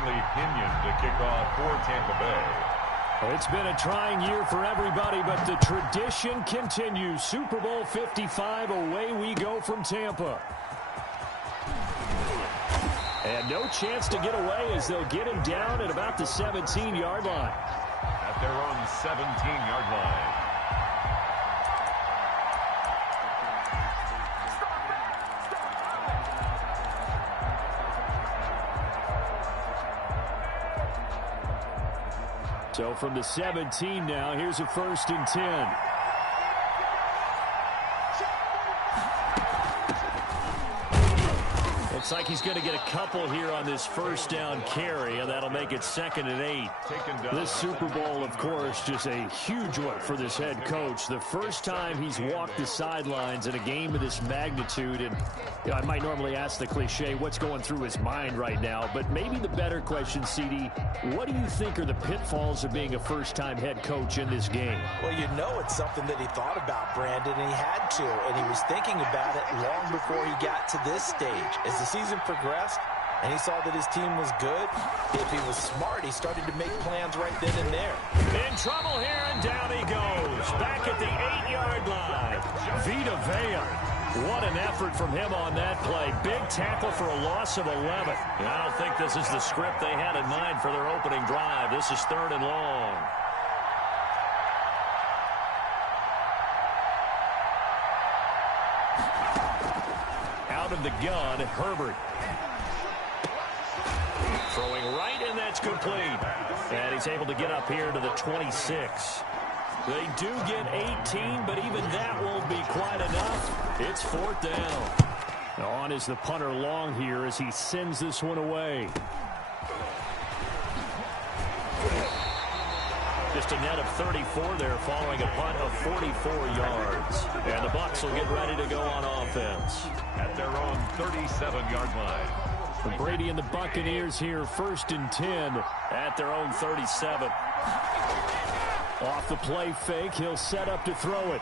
Bradley Pinion to kick off for Tampa Bay. It's been a trying year for everybody, but the tradition continues. Super Bowl 55, away we go from Tampa. And no chance to get away as they'll get him down at about the 17-yard line. At their own 17-yard line. So from the 17 now, here's a 1st and 10. Looks like he's going to get a couple here on this 1st down carry, and that'll make it 2nd and 8. This Super Bowl, of course, just a huge one for this head coach. The first time he's walked the sidelines in a game of this magnitude, and you know, I might normally ask the cliche, what's going through his mind right now, but maybe the better question, CD, what do you think are the pitfalls of being a first-time head coach in this game? Well, you know it's something that he thought about, Brandon, and he had to, and he was thinking about it long before he got to this stage. As the season progressed and he saw that his team was good, if he was smart, he started to make plans right then and there. In trouble here, and down he goes. Back at the 8-yard line. Vita Vea. What an effort from him on that play. Big tackle for a loss of 11. And I don't think this is the script they had in mind for their opening drive. This is 3rd and long. Out of the gun, Herbert. Throwing right, and that's complete. And he's able to get up here to the 26. They do get 18, but even that won't be quite enough. It's 4th down. On is the punter Long here as he sends this one away. Just a net of 34 there following a punt of 44 yards. And the Bucs will get ready to go on offense. At their own 37-yard line. Brady and the Buccaneers here, 1st and 10 at their own 37. Off the play fake, he'll set up to throw it.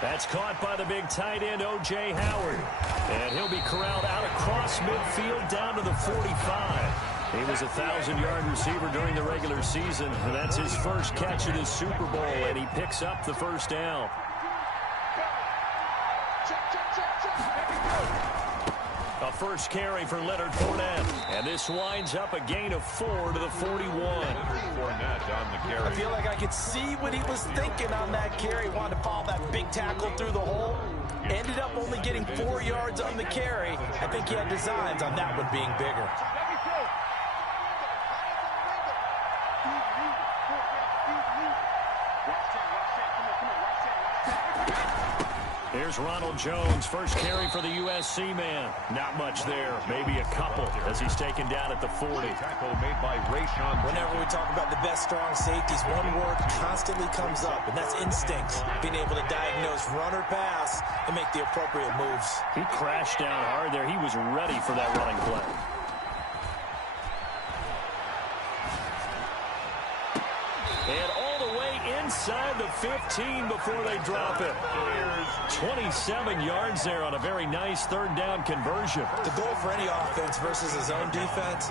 That's caught by the big tight end, O.J. Howard. And he'll be corralled out across midfield down to the 45. He was a 1,000-yard receiver during the regular season. And that's his first catch of this Super Bowl, and he picks up the 1st down. A first carry for Leonard Fournette. And this winds up a gain of 4 to the 41. Fournette on the carry. I feel like I could see what he was thinking on that carry. Wanted to follow that big tackle through the hole. Ended up only getting 4 yards on the carry. I think he had designs on that one being bigger. Here's Ronald Jones, first carry for the USC man. Not much there, maybe a couple as he's taken down at the 40. Tackle made by Rayshon. Whenever we talk about the best strong safeties, one word constantly comes up, and that's instincts. Being able to diagnose run or pass and make the appropriate moves. He crashed down hard there. He was ready for that running play. And all the way inside the 15 before they drop it. 27 yards there on a very nice 3rd down conversion. The goal for any offense versus his own defense,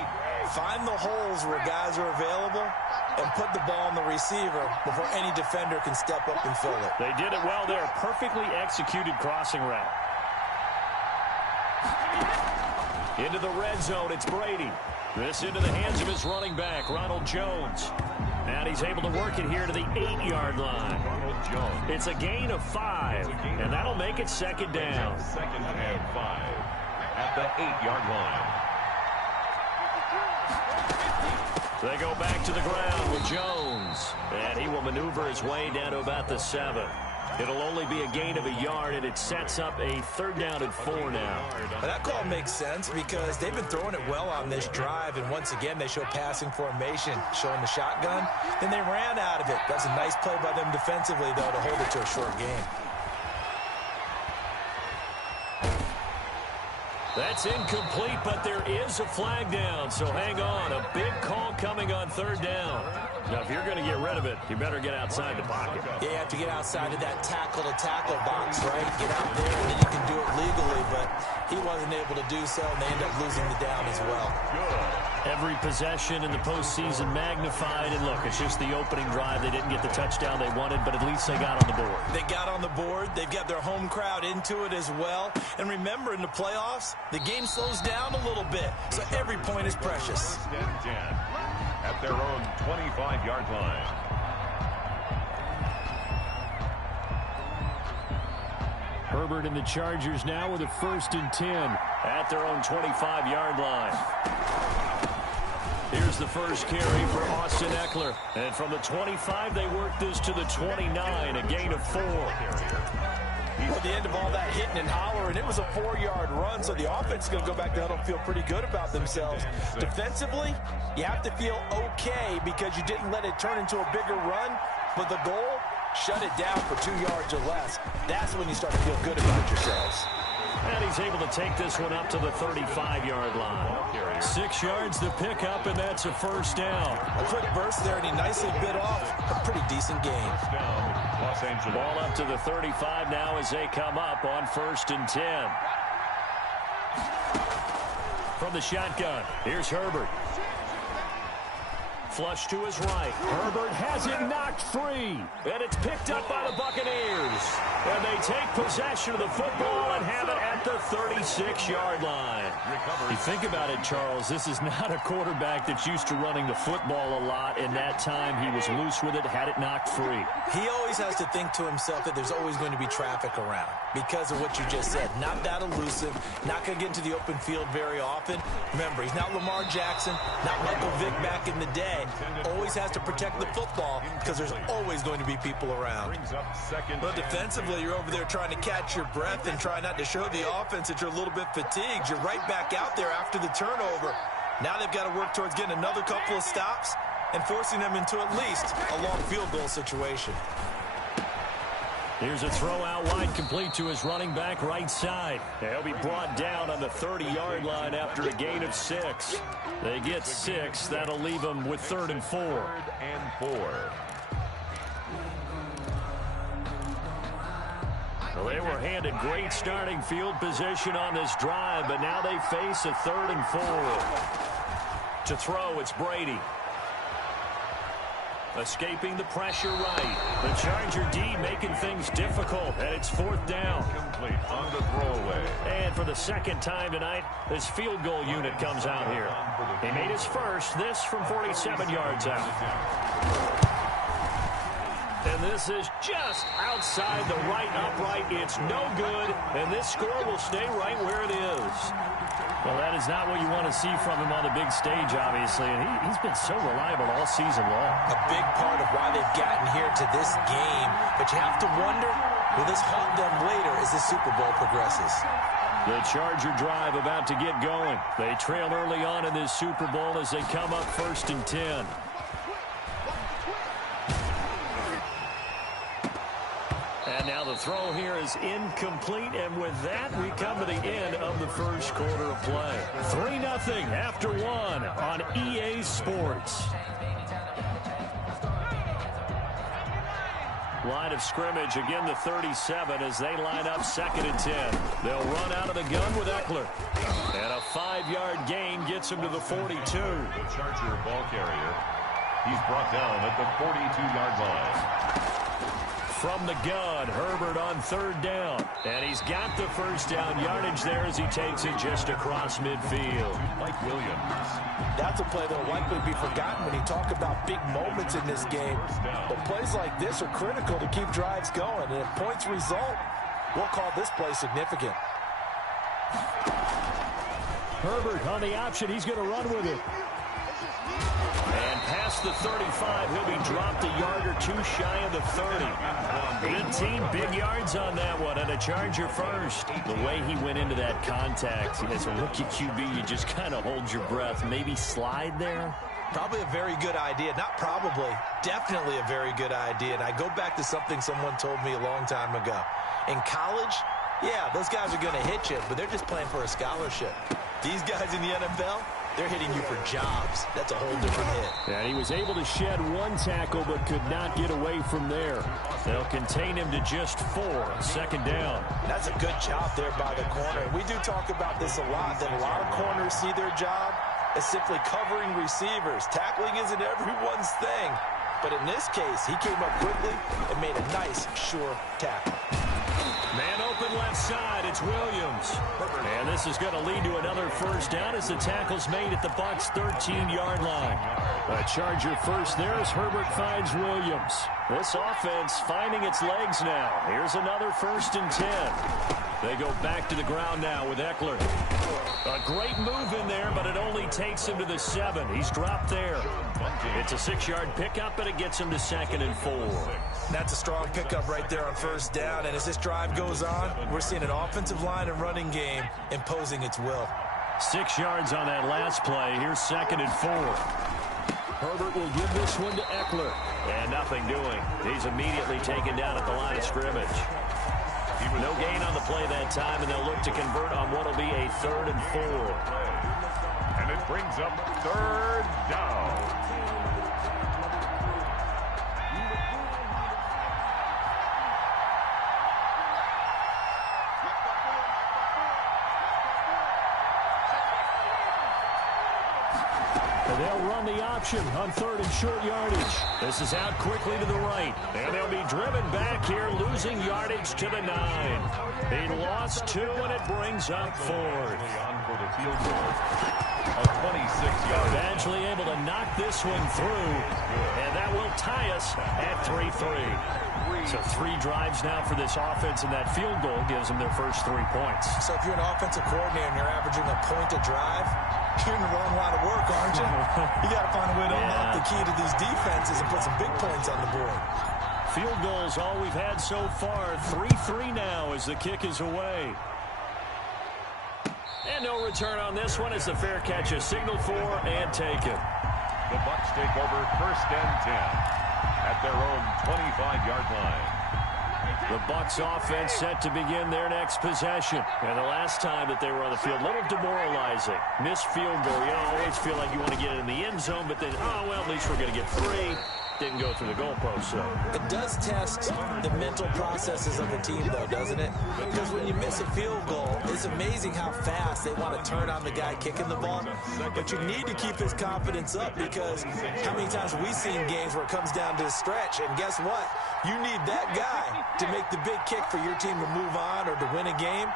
find the holes where guys are available and put the ball on the receiver before any defender can step up and fill it. They did it well there. Perfectly executed crossing route. Into the red zone, it's Brady. This into the hands of his running back, Ronald Jones. And he's able to work it here to the 8-yard line. Ronald Jones. It's a gain of 5, and that'll make it 2nd down. 2nd and 5 at the 8-yard line. They go back to the ground with Jones. And he will maneuver his way down to about the 7. It'll only be a gain of a yard, and it sets up a 3rd down and 4 now. Well, that call makes sense because they've been throwing it well on this drive, and once again they show passing formation, showing the shotgun. Then they ran out of it. That's a nice play by them defensively, though, to hold it to a short game. That's incomplete, but there is a flag down, so hang on. A big call coming on third down. Now, if you're going to get rid of it, you better get outside the pocket. Yeah, you have to get outside of that tackle-to-tackle box, right? Get out there, and then you can do it legally, but he wasn't able to do so, and they end up losing the down as well. Every possession in the postseason magnified, and look, it's just the opening drive. They didn't get the touchdown they wanted, but at least they got on the board. They got on the board. They've got their home crowd into it as well. And remember, in the playoffs, the game slows down a little bit, so every point is precious. First and 10 at their own 25-yard line. Herbert and the Chargers now with a 1st and 10 at their own 25-yard line. Here's the first carry for Austin Ekeler. And from the 25, they work this to the 29, a gain of 4. At the end of all that hitting and hollering, it was a 4-yard run, so the offense is going to go back to huddle and feel pretty good about themselves. Defensively, you have to feel okay because you didn't let it turn into a bigger run, but the goal, shut it down for 2 yards or less. That's when you start to feel good about yourselves. And he's able to take this one up to the 35-yard line. 6 yards to pick up, and that's a first down. A quick burst there, and he nicely bit off a pretty decent gain. Los Angeles. Ball up to the 35 now as they come up on 1st and 10. From the shotgun, here's Herbert. Flush to his right. Herbert has it knocked free. And it's picked up by the Buccaneers. And they take possession of the football and have it at the 36-yard line. You think about it, Charles, this is not a quarterback that's used to running the football a lot. In that time, he was loose with it, had it knocked free. He always has to think to himself that there's always going to be traffic around because of what you just said. Not that elusive, not going to get into the open field very often. Remember, he's not Lamar Jackson, not Michael Vick back in the day. Always has to protect the football because there's always going to be people around. But defensively, you're over there trying to catch your breath and try not to show the offense that you're a little bit fatigued. You're right back out there after the turnover. Now they've got to work towards getting another couple of stops and forcing them into at least a long field goal situation. Here's a throw out wide, complete to his running back right side. He'll be brought down on the 30-yard line after a gain of 6. They get 6. That'll leave them with 3rd and 4. 3rd and 4. Well, they were handed great starting field position on this drive, but now they face a 3rd and 4. To throw, it's Brady. Escaping the pressure right. The Charger D making things difficult, and it's 4th down. Complete on the throwaway. And for the second time tonight, this field goal unit comes out here. He made his first, this from 47 yards out. And this is just outside the right upright. It's no good, and this score will stay right where it is. Well, that is not what you want to see from him on the big stage, obviously, and he's been so reliable all season long. A big part of why they've gotten here to this game, but you have to wonder, will this haunt them later as the Super Bowl progresses? The Charger drive about to get going. They trail early on in this Super Bowl as they come up 1st and 10. And now the throw here is incomplete, and with that, we come to the end of the first quarter of play. 3-0 after 1 on EA Sports. Line of scrimmage, again the 37 as they line up 2nd and 10. They'll run out of the gun with Ekeler. And a 5-yard gain gets him to the 42. The Charger ball carrier. He's brought down at the 42-yard line. From the gun, Herbert on 3rd down. And he's got the first down yardage there as he takes it just across midfield. Mike Williams. That's a play that will likely be forgotten when you talk about big moments in this game. But plays like this are critical to keep drives going. And if points result, we'll call this play significant. Herbert on the option. He's going to run with it. And past the 35, he'll be dropped a yard or 2 shy of the 30. 18 big yards on that one, and a Charger first. The way he went into that contact, as a rookie QB, you just kind of hold your breath. Maybe slide there? Probably a very good idea. Not probably, definitely a very good idea. And I go back to something someone told me a long time ago. In college, Yeah, those guys are going to hit you, but they're just playing for a scholarship. These guys in the NFL, they're hitting you for jobs. That's a whole different hit. And he was able to shed one tackle but could not get away from there. They'll contain him to just 4. Second down. That's a good job there by the corner. We do talk about this a lot, that a lot of corners see their job as simply covering receivers. Tackling isn't everyone's thing. But in this case, he came up quickly and made a nice, sure tackle. Man open left side, it's Williams. And this is going to lead to another first down as the tackle's made at the Bucs' 13-yard line. A Charger first there as Herbert finds Williams. This offense finding its legs now. Here's another 1st and 10. They go back to the ground now with Eckler. A great move in there, but it only takes him to the 7. He's dropped there. It's a 6-yard pickup, and it gets him to 2nd and 4. That's a strong pickup right there on first down, and as this drive goes on, we're seeing an offensive line and running game imposing its will. 6 yards on that last play. Here's 2nd and 4. Herbert will give this one to Eckler. And nothing doing. He's immediately taken down at the line of scrimmage. No gain on the play that time, and they'll look to convert on what will be a 3rd and 4. And it brings up 3rd down. They'll run the option on 3rd and short yardage. This is out quickly to the right. And they'll be driven back here, losing yardage to the 9. They lost 2, and it brings up 4th. On for the field goal. A 26-yard. Eventually able to knock this one through. And that will tie us at 3-3. So 3 drives now for this offense, and that field goal gives them their first 3 points. So if you're an offensive coordinator and you're averaging a point a drive, you're in the wrong line of work, aren't you? You got to find a way to unlock the key to these defenses and put some big points on the board. Field goals all we've had so far. 3-3 now as the kick is away. And no return on this one as the fair catch is signaled for and taken. The Bucs take over 1st and 10 at their own 25-yard line. The Bucs offense set to begin their next possession. And the last time that they were on the field, a little demoralizing. Missed field goal. You always feel like you want to get it in the end zone, but then, oh, well, at least we're going to get 3. Didn't go through the goalpost, so. It does test the mental processes of the team, though, doesn't it? Because when you miss a field goal, it's amazing how fast they want to turn on the guy kicking the ball. But you need to keep his confidence up, because how many times have we seen games where it comes down to a stretch, and guess what? You need that guy to make the big kick for your team to move on or to win a game.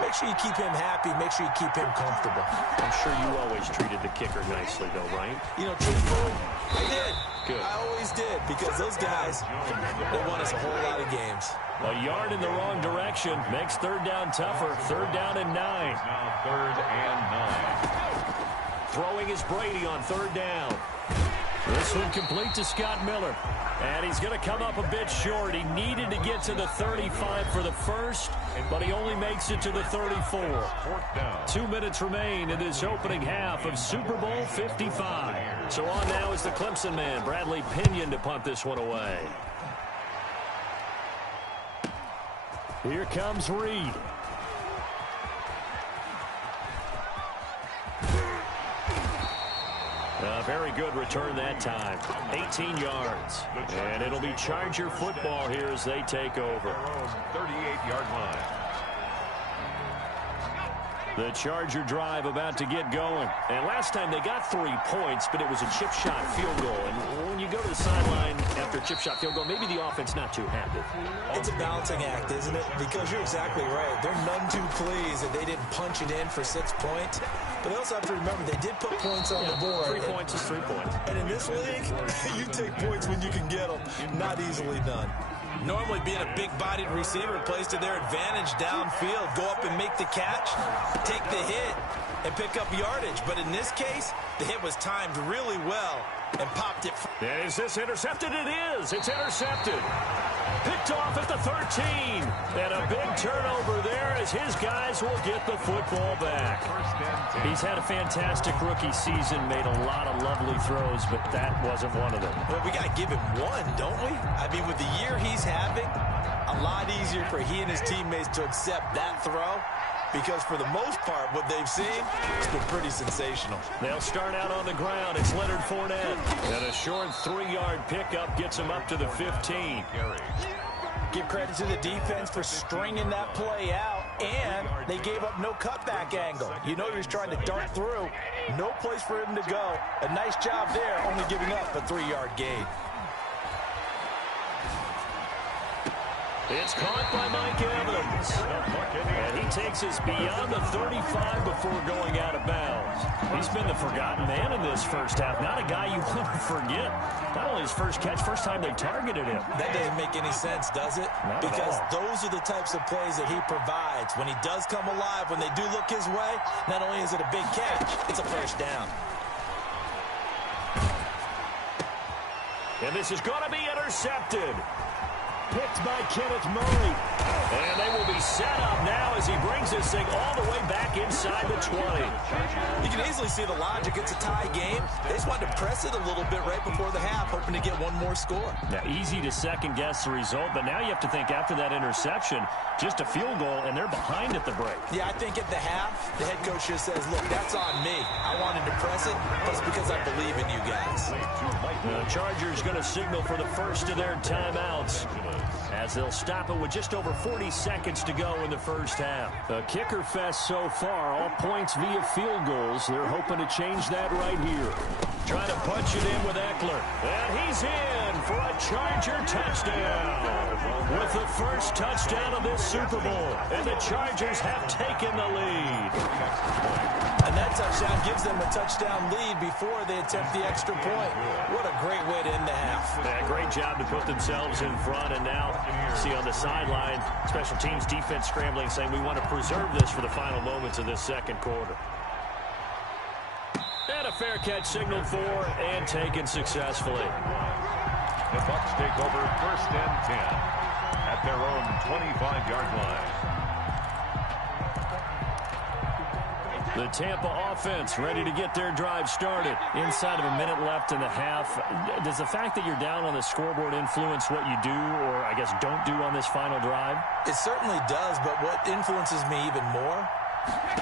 Make sure you keep him happy. Make sure you keep him comfortable. I'm sure you always treated the kicker nicely, though, right? You know, truthfully, I did. Good. I always did, because those guys, they won us a whole lot of games. A yard in the wrong direction makes 3rd down tougher. 3rd down and 9. Now 3rd and 9. Throwing is Brady on 3rd down. This one complete to Scott Miller. And he's going to come up a bit short. He needed to get to the 35 for the first, but he only makes it to the 34. 4th down. 2 minutes remain in this opening half of Super Bowl 55. So on now is the Clemson man, Bradley Pinion, to punt this one away. Here comes Reed. A very good return that time. 18 yards. And it'll be Charger football here as they take over. 38-yard line. The Charger drive about to get going. And last time they got 3 points, but it was a chip shot field goal. And when you go to the sideline after a chip shot field goal, maybe the offense not too happy. It's a balancing act, isn't it? Because you're exactly right. They're none too pleased that they didn't punch it in for 6 points. But they also have to remember they did put points on the board. 3 points is 3 points. And in this league, you take points when you can get them. Not easily done. Normally being a big-bodied receiver plays to their advantage downfield. Go up and make the catch, take the hit, and pick up yardage. But in this case, the hit was timed really well and popped it. Is this intercepted? It is. It's intercepted. Picked off at the 13. And a big turnover there as his guys will get the football back. He's had a fantastic rookie season, made a lot of lovely throws, but that wasn't one of them. Well, we got to give him one, don't we? I mean, with the year he's having, a lot easier for he and his teammates to accept that throw, because for the most part, what they've seen, it's been pretty sensational. They'll start out on the ground. It's Leonard Fournette. And a short 3-yard pickup gets him up to the 15. Give credit to the defense for stringing that play out, and they gave up no cutback angle. You know he was trying to dart through. No place for him to go. A nice job there, only giving up a 3-yard gain. It's caught by Mike Evans. And he takes us beyond the 35 before going out of bounds. He's been the forgotten man in this first half. Not a guy you want to forget. Not only his first catch, first time they targeted him. That doesn't make any sense, does it? Not because at all. Those are the types of plays that he provides. When he does come alive, when they do look his way, not only is it a big catch, it's a first down. And this is going to be intercepted. Picked by Kenneth Murray. And they will be set up now as he brings this thing all the way back inside the 20. You can easily see the logic. It's a tie game. They just wanted to press it a little bit right before the half, hoping to get one more score. Now, easy to second-guess the result, but now you have to think after that interception, just a field goal, and they're behind at the break. Yeah, I think at the half, the head coach just says, look, that's on me. I wanted to press it, but it's because I believe in you guys. The Chargers going to signal for the first of their timeouts as they'll stop it with just over 40 seconds to go in the first half. The kicker fest so far, all points via field goals. They're hoping to change that right here. Trying to punch it in with Eckler. And he's in for a Charger touchdown. With the first touchdown of this Super Bowl. And the Chargers have taken the lead. And that touchdown gives them a touchdown lead before they attempt the extra point. What a great way to end the half. Yeah, great job to put themselves in front. And now, see on the sideline, special teams defense scrambling, saying we want to preserve this for the final moments of this second quarter. And a fair catch signaled for and taken successfully. The Bucs take over 1st and 10 at their own 25-yard line. The Tampa offense ready to get their drive started. Inside of a minute left in the half. Does the fact that you're down on the scoreboard influence what you do, or I guess don't do on this final drive? It certainly does, but what influences me even more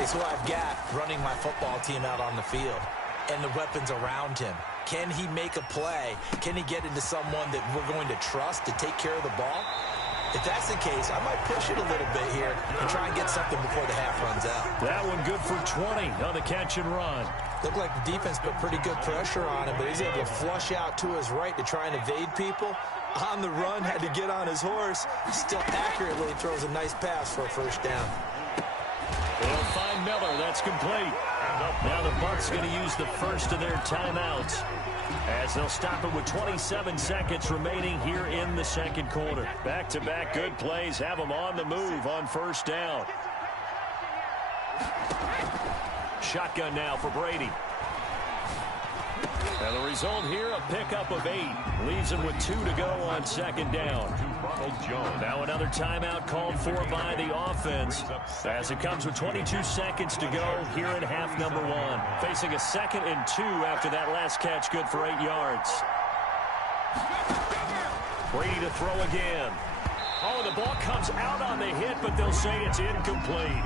is who I've got running my football team out on the field and the weapons around him. Can he make a play? Can he get into someone that we're going to trust to take care of the ball? If that's the case, I might push it a little bit here and try and get something before the half runs out. That one good for 20 on the catch and run. Looked like the defense put pretty good pressure on him, but he's able to flush out to his right to try and evade people. On the run, had to get on his horse. Still accurately throws a nice pass for a first down. They'll find Miller. That's complete. Now the Bucs going to use the first of their timeouts as they'll stop it with 27 seconds remaining here in the second quarter. Back-to-back good plays have them on the move on first down. Shotgun now for Brady. And the result here, a pickup of 8. Leaves him with 2 to go on second down. Now another timeout called for by the offense as it comes with 22 seconds to go here in half number 1. Facing a 2nd and 2 after that last catch, good for 8 yards. Brady to throw again. Oh, the ball comes out on the hit, but they'll say it's incomplete.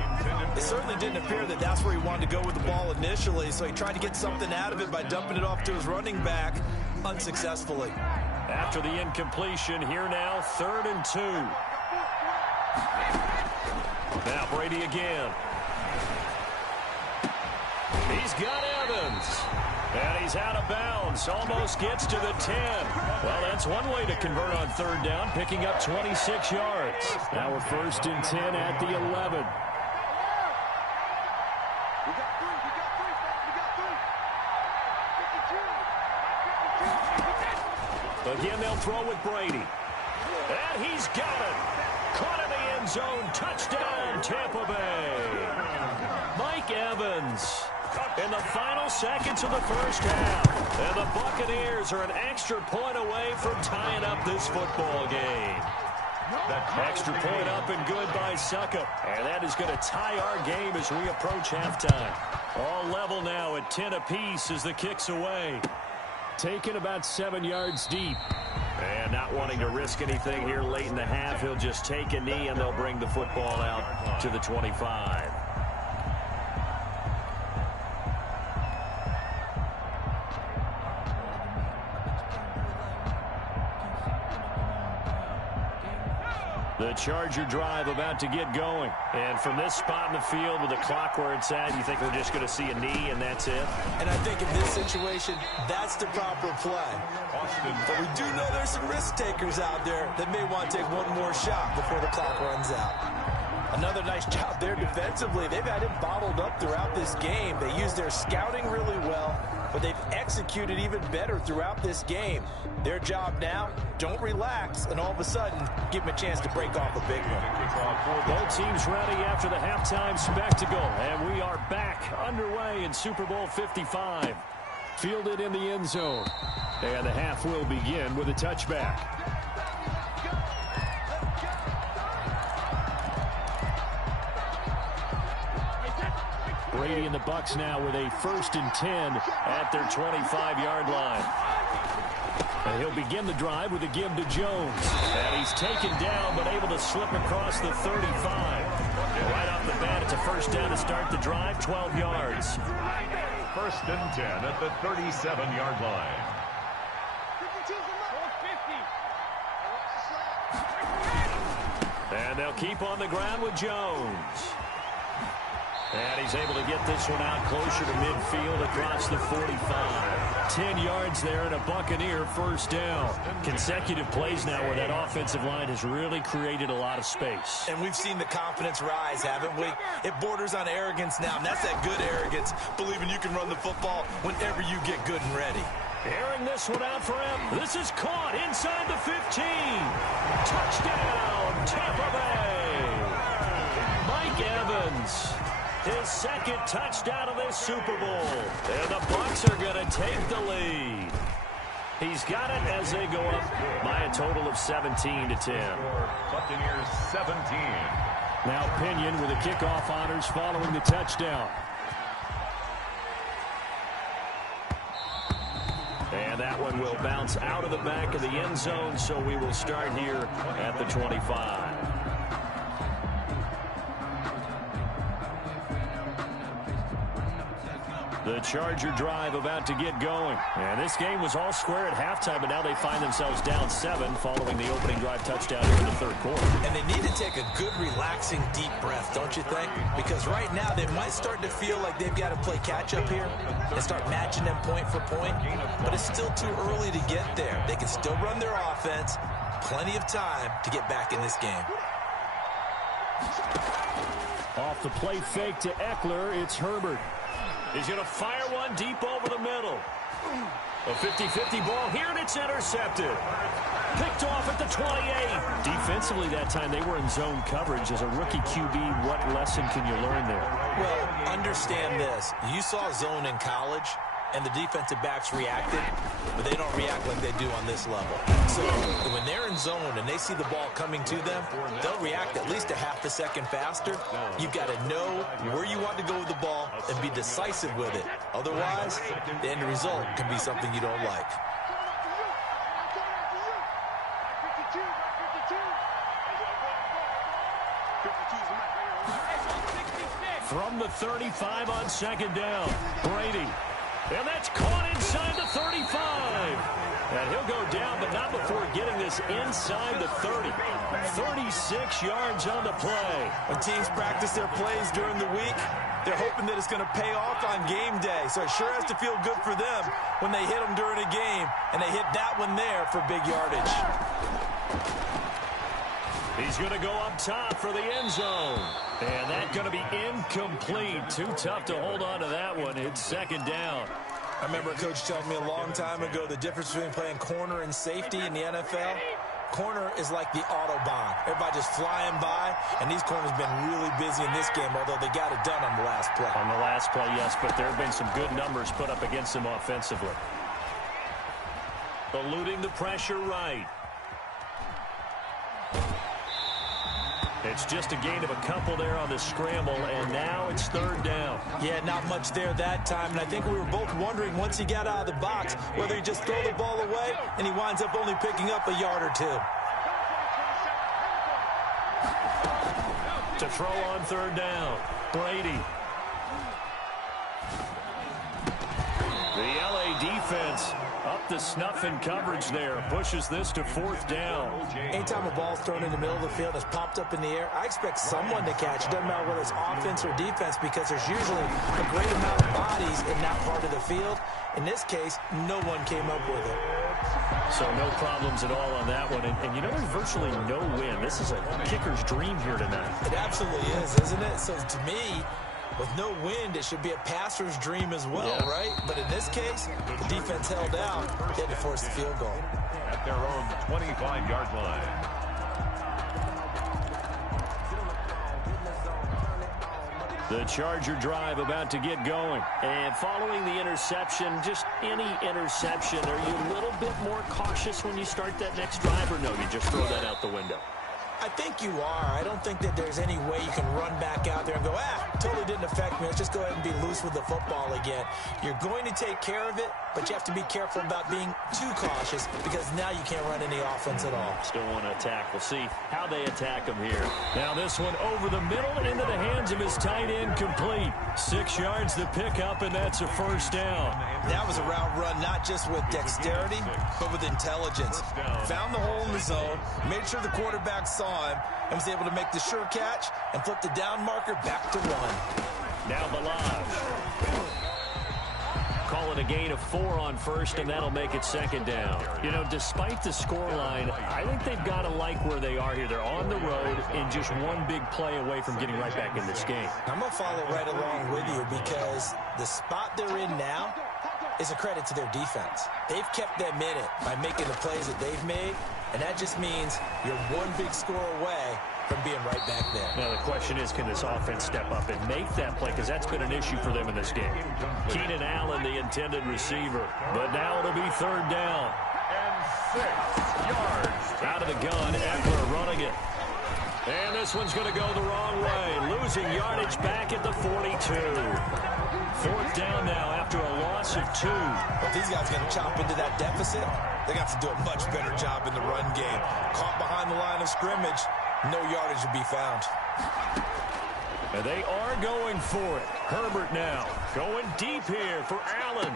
It certainly didn't appear that that's where he wanted to go with the ball initially, so he tried to get something out of it by dumping it off to his running back unsuccessfully. After the incompletion, here now, 3rd and 2. Now Brady again. He's got Evans. And he's out of bounds. Almost gets to the 10. Well, that's one way to convert on 3rd down, picking up 26 yards. Now we're 1st and 10 at the 11. Again, they'll throw with Brady. And he's got it. Caught in the end zone. Touchdown, Tampa Bay. Mike Evans in the final seconds of the first half. And the Buccaneers are an extra point away from tying up this football game. Extra point up and good by Succop. And that is going to tie our game as we approach halftime. All level now at 10 apiece as the kick's away. Taken about 7 yards deep. And not wanting to risk anything here late in the half, he'll just take a knee and they'll bring the football out to the 25. The Charger drive about to get going. And from this spot in the field with the clock where it's at, you think we're just going to see a knee and that's it? And I think in this situation, that's the proper play. But we do know there's some risk takers out there that may want to take one more shot before the clock runs out. Another nice job there defensively. They've had him bottled up throughout this game. They used their scouting really well, but they've executed even better throughout this game. Their job now, don't relax, and all of a sudden, give them a chance to break off a big one. Both teams ready after the halftime spectacle, and we are back underway in Super Bowl 55. Fielded in the end zone, and the half will begin with a touchback. Brady and the Bucs now with a 1st and 10 at their 25-yard line. And he'll begin the drive with a give to Jones. And he's taken down but able to slip across the 35. Right off the bat, it's a 1st down to start the drive, 12 yards. 1st and 10 at the 37-yard line. And they'll keep on the ground with Jones. And he's able to get this one out closer to midfield across the 45. 10 yards there and a Buccaneer 1st down. Consecutive plays now where that offensive line has really created a lot of space. And we've seen the confidence rise, haven't we? It borders on arrogance now, and that's that good arrogance, believing you can run the football whenever you get good and ready. Airing this one out for him. This is caught inside the 15. Touchdown, Tampa Bay. Mike Evans. His 2nd touchdown of this Super Bowl. And the Bucs are going to take the lead. He's got it as they go up by a total of 17-10. Buccaneers 17. Now Pinion with the kickoff honors following the touchdown. And that one will bounce out of the back of the end zone, so we will start here at the 25. The Charger drive about to get going. And this game was all square at halftime, but now they find themselves down 7 following the opening drive touchdown here in the 3rd quarter. And they need to take a good, relaxing, deep breath, don't you think? Because right now they might start to feel like they've got to play catch-up here and start matching them point for point. But it's still too early to get there. They can still run their offense. Plenty of time to get back in this game. Off the play fake to Eckler, it's Herbert. He's going to fire one deep over the middle. A 50-50 ball here, and it's intercepted. Picked off at the 28. Defensively that time, they were in zone coverage. As a rookie QB, what lesson can you learn there? Well, understand this. You saw zone in college, and the defensive backs reacted, but they don't react like they do on this level. So when they're in zone and they see the ball coming to them, they'll react at least a half a second faster. You've got to know where you want to go with the ball and be decisive with it. Otherwise, the end result can be something you don't like. From the 35 on 2nd down, Brady. And that's caught inside the 35. And he'll go down, but not before getting this inside the 30. 36 yards on the play. When teams practice their plays during the week, they're hoping that it's going to pay off on game day. So it sure has to feel good for them when they hit them during a game. And they hit that one there for big yardage. He's going to go up top for the end zone. And that's going to be incomplete. Too tough to hold on to that one. It's 2nd down. I remember a coach telling me a long time ago the difference between playing corner and safety in the NFL. Corner is like the Autobahn. Everybody just flying by, and these corners have been really busy in this game, although they got it done on the last play. On the last play, yes, but there have been some good numbers put up against them offensively. Eluding the pressure right. It's just a gain of a couple there on the scramble, and now it's third down. Yeah, not much there that time, and I think we were both wondering once he got out of the box whether he just throw the ball away and he winds up only picking up a yard or two. To throw on third down, Brady. The LA defense up to snuff in coverage there. Pushes this to fourth down. Anytime a ball's thrown in the middle of the field, it's popped up in the air, I expect someone to catch it. Doesn't matter whether it's offense or defense, because there's usually a great amount of bodies in that part of the field. In this case, no one came up with it. So no problems at all on that one. And you know, there's virtually no wind. This is a kicker's dream here tonight. It absolutely is, isn't it? So to me, with no wind, it should be a passer's dream as well, right? But in this case, the defense held out. They had to force the field goal. At their own 25-yard line. The Charger drive about to get going. And following the interception, just any interception, are you a little bit more cautious when you start that next drive, or no, you just throw that out the window? I think you are. I don't think that there's any way you can run back out there and go, totally didn't affect me. Let's just go ahead and be loose with the football again. You're going to take care of it, but you have to be careful about being too cautious, because now you can't run any offense at all. Still want to attack. We'll see how they attack him here. Now this one over the middle into the hands of his tight end, complete. 6 yards to pick up, and that's a first down. That was a route run not just with dexterity, but with intelligence. Found the hole in the zone, made sure the quarterback saw him, and was able to make the sure catch and flip the down marker back to 1. Now Balaj. Call it a gain of 4 on first, and that'll make it second down. You know, despite the scoreline, I think they've got to like where they are here. They're on the road and just one big play away from getting right back in this game. I'm going to follow right along with you, because the spot they're in now is a credit to their defense. They've kept them in it by making the plays that they've made, and that just means you're one big score away from being right back there. Now the question is, can this offense step up and make that play? Because that's been an issue for them in this game. Keenan Allen, the intended receiver. But now it'll be third down. And 6 yards. Out of the gun, Eckler running it. And this one's going to go the wrong way. Losing yardage back at the 42. Fourth down now after a loss of 2. If these guys are going to chop into that deficit, they got to do a much better job in the run game. Caught behind the line of scrimmage, no yardage to be found. And they are going for it. Herbert now going deep here for Allen.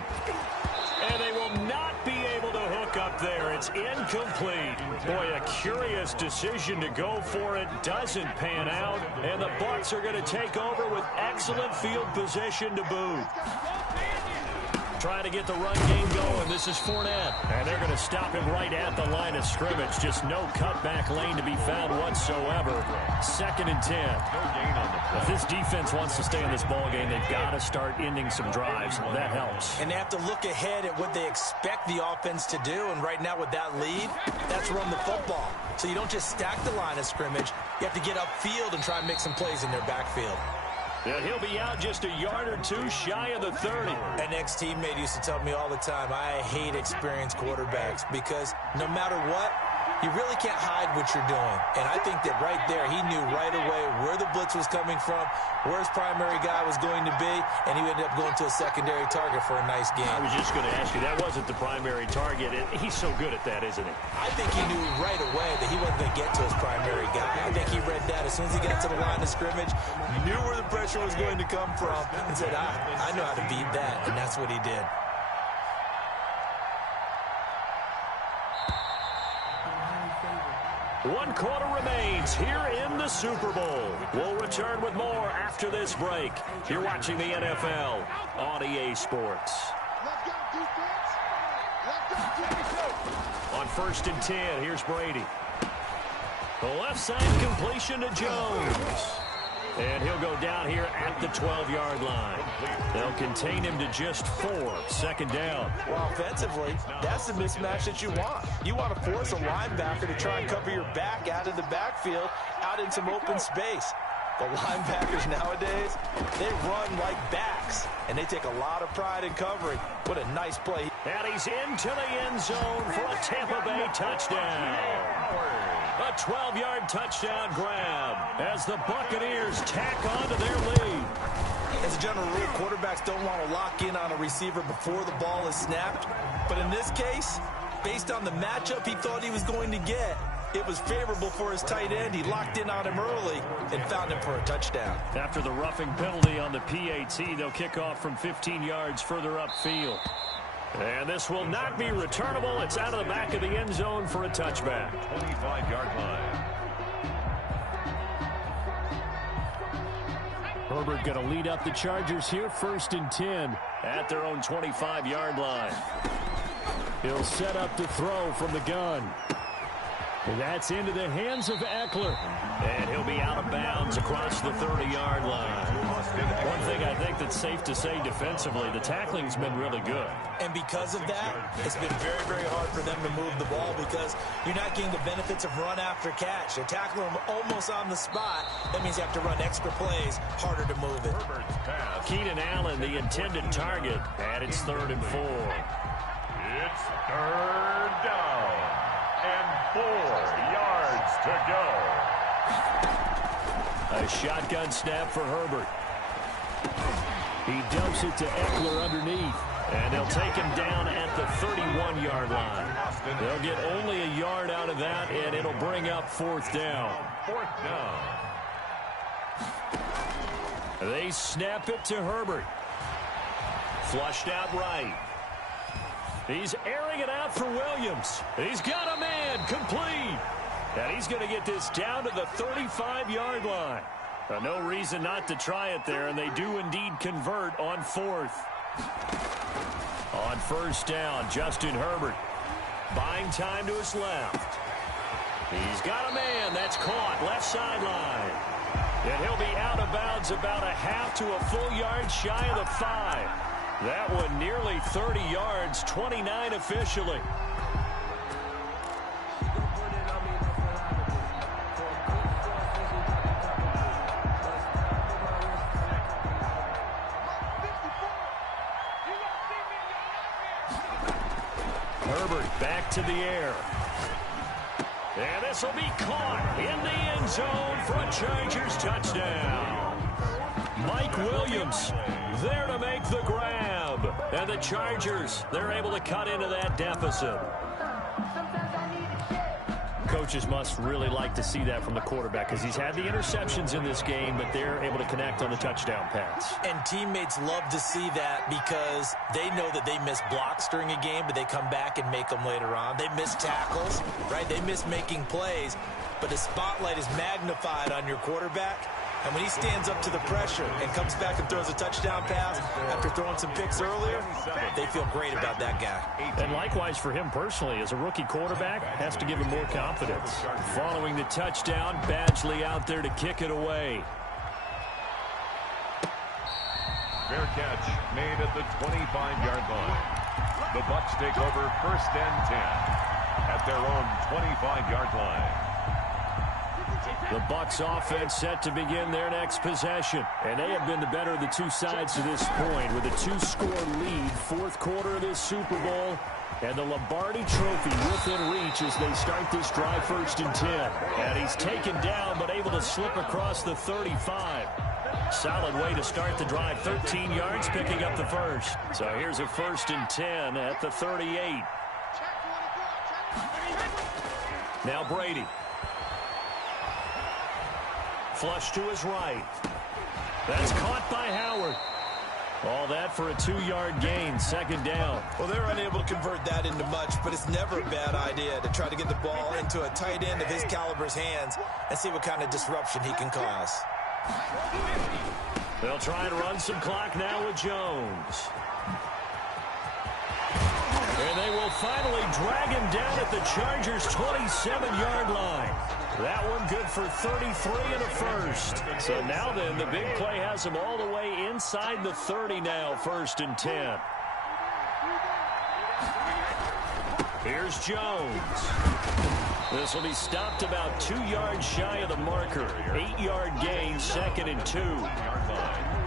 And they will not be able to hook up there. It's incomplete. Boy, a curious decision to go for it. Doesn't pan out. And the Bucs are going to take over with excellent field position to boot. Trying to get the run game going. This is Fournette. And they're going to stop him right at the line of scrimmage. Just no cutback lane to be found whatsoever. 2nd and 10. If this defense wants to stay in this ball game, they've got to start ending some drives. That helps. And they have to look ahead at what they expect the offense to do. And right now with that lead, that's run the football. So you don't just stack the line of scrimmage. You have to get upfield and try and make some plays in their backfield. And he'll be out just a yard or 2 shy of the 30. An ex-teammate used to tell me all the time, I hate experienced quarterbacks, because no matter what, you really can't hide what you're doing. And I think that right there, he knew right away where the blitz was coming from, where his primary guy was going to be, and he ended up going to a secondary target for a nice game. I was just going to ask you, that wasn't the primary target. He's so good at that, isn't he? I think he knew right away that he wasn't going to get to his primary guy. I think he read that as soon as he got to the line of scrimmage, knew where the pressure was going to come from, and said, I know how to beat that, and that's what he did. One quarter remains here in the Super Bowl. We'll return with more after this break. You're watching the NFL on EA Sports. On 1st and 10, here's Brady. The left side completion to Jones. And he'll go down here at the 12-yard line. They'll contain him to just 4. 2nd down. Well, offensively, that's the mismatch that you want. You want to force a linebacker to try and cover your back out of the backfield, out in some open space. The linebackers nowadays, they run like backs, and they take a lot of pride in covering. What a nice play. And he's into the end zone for a Tampa Bay touchdown. A 12-yard touchdown grab as the Buccaneers tack on to their lead. As a general rule, quarterbacks don't want to lock in on a receiver before the ball is snapped. But in this case, based on the matchup he thought he was going to get, it was favorable for his tight end. He locked in on him early and found him for a touchdown. After the roughing penalty on the PAT, they'll kick off from 15 yards further upfield. And this will not be returnable. It's out of the back of the end zone for a touchback. 25-yard line. Herbert going to lead up the Chargers here, 1st and 10 at their own 25-yard line. He'll set up to throw from the gun. And that's into the hands of Eckler. And he'll be out of bounds across the 30-yard line. One thing I think that's safe to say defensively, the tackling's been really good. And because of that, it's been very, very hard for them to move the ball because you're not getting the benefits of run after catch. They tackle him almost on the spot. That means you have to run extra plays, harder to move it. Keenan Allen, the intended target, and it's 3rd and 4. It's 3rd down and 4 yards to go. A shotgun snap for Herbert. He dumps it to Eckler underneath. And they'll take him down at the 31-yard line. They'll get only a yard out of that, and it'll bring up 4th down. 4th down. They snap it to Herbert. Flushed out right. He's airing it out for Williams. He's got a man complete. And he's going to get this down to the 35-yard line. No reason not to try it there, and they do indeed convert on 4th. On 1st down, Justin Herbert buying time to his left. He's got a man that's caught left sideline. And he'll be out of bounds about a half to a full yard shy of the 5. That one nearly 30 yards, 29 officially. Herbert back to the air. And this will be caught in the end zone for a Chargers touchdown. Mike Williams there to make the grab. And the Chargers, they're able to cut into that deficit. Coaches must really like to see that from the quarterback because he's had the interceptions in this game, but they're able to connect on the touchdown pass. And teammates love to see that because they know that they miss blocks during a game, but they come back and make them later on. They miss tackles, right? They miss making plays, but the spotlight is magnified on your quarterback. And when he stands up to the pressure and comes back and throws a touchdown pass after throwing some picks earlier, they feel great about that guy. And likewise for him personally, as a rookie quarterback, has to give him more confidence. Following the touchdown, Badgley out there to kick it away. Fair catch made at the 25-yard line. The Bucs take over 1st and 10 at their own 25-yard line. The Bucs offense set to begin their next possession. And they have been the better of the two sides to this point with a 2-score lead, 4th quarter of this Super Bowl. And the Lombardi Trophy within reach as they start this drive 1st and 10. And he's taken down but able to slip across the 35. Solid way to start the drive. 13 yards, picking up the first. So here's a 1st and 10 at the 38. Now Brady. Flush to his right. That's caught by Howard. All that for a 2-yard gain, 2nd down. Well, they're unable to convert that into much, but it's never a bad idea to try to get the ball into a tight end of his caliber's hands and see what kind of disruption he can cause. They'll try and run some clock now with Jones. And they will finally drag him down at the Chargers' 27-yard line. That one good for 33 and a first. So now then, the big play has him all the way inside the 30 now, 1st and 10. Here's Jones. This will be stopped about 2 yards shy of the marker. 8-yard gain, 2nd and 2.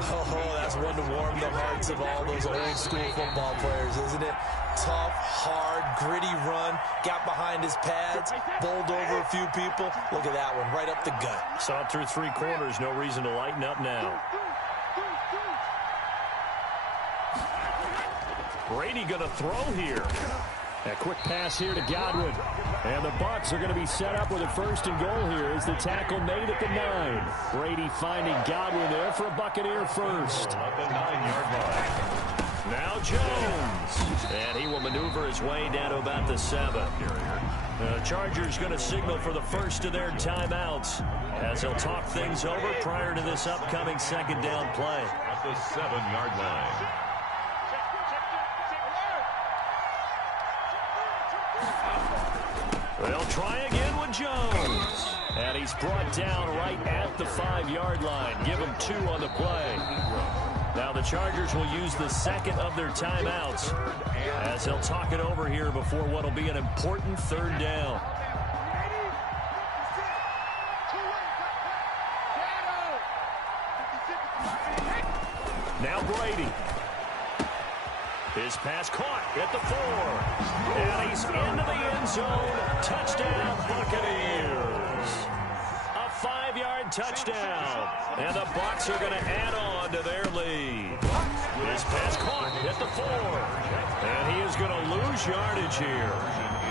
Oh, that's one to warm the hearts of all those old school football players, isn't it? Tough, hard, gritty run, got behind his pads, bowled over a few people. Look at that one, right up the gut. Saw it through 3 quarters, no reason to lighten up now. Brady going to throw here. A quick pass here to Godwin. And the Bucs are going to be set up with a 1st and goal here as the tackle made at the 9. Brady finding Godwin there for a Buccaneer first. At the 9-yard line. Now Jones. And he will maneuver his way down to about the 7. The Chargers going to signal for the first of their timeouts as they'll talk things over prior to this upcoming 2nd down play. At the 7-yard line. They'll try again with Jones. And he's brought down right at the 5-yard line. Give him 2 on the play. Now the Chargers will use the 2nd of their timeouts as they'll talk it over here before what will be an important 3rd down. Now Brady. His pass caught at the 4. And he's into the end zone. Touchdown, Buccaneers. A 5-yard touchdown. And the Bucs are going to add on to their lead. His pass caught at the 4. And he is going to lose yardage here.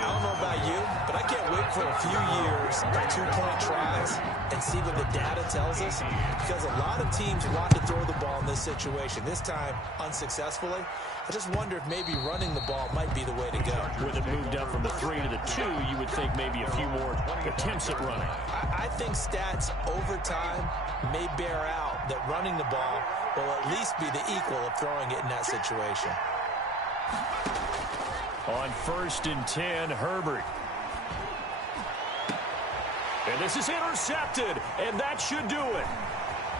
I don't know about you, but I can't wait for a few years of 2-point tries and see what the data tells us, because a lot of teams want to throw the ball in this situation. This time, unsuccessfully. I just wonder if maybe running the ball might be the way to go. With it moved up from the 3 to the 2, you would think maybe a few more attempts at running. I think stats over time may bear out that running the ball will at least be the equal of throwing it in that situation. On 1st and 10, Herbert. And this is intercepted, and that should do it.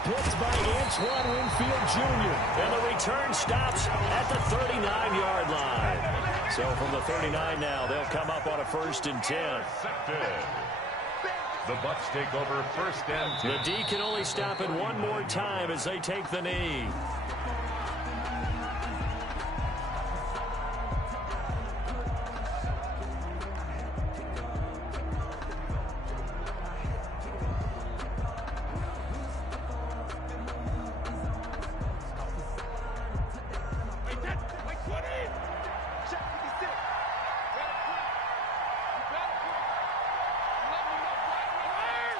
Picked by Antoine Winfield Jr. And the return stops at the 39-yard line. So from the 39 now, they'll come up on a 1st and 10. The Bucs take over 1st and 10. The D can only stop it one more time as they take the knee.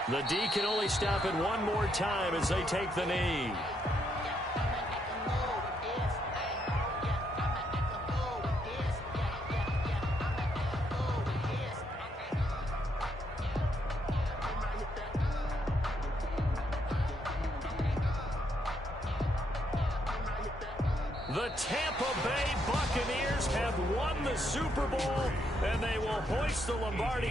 The D can only stop it one more time as they take the knee. The Tampa Bay Buccaneers have won the Super Bowl, and they will hoist the Lombardi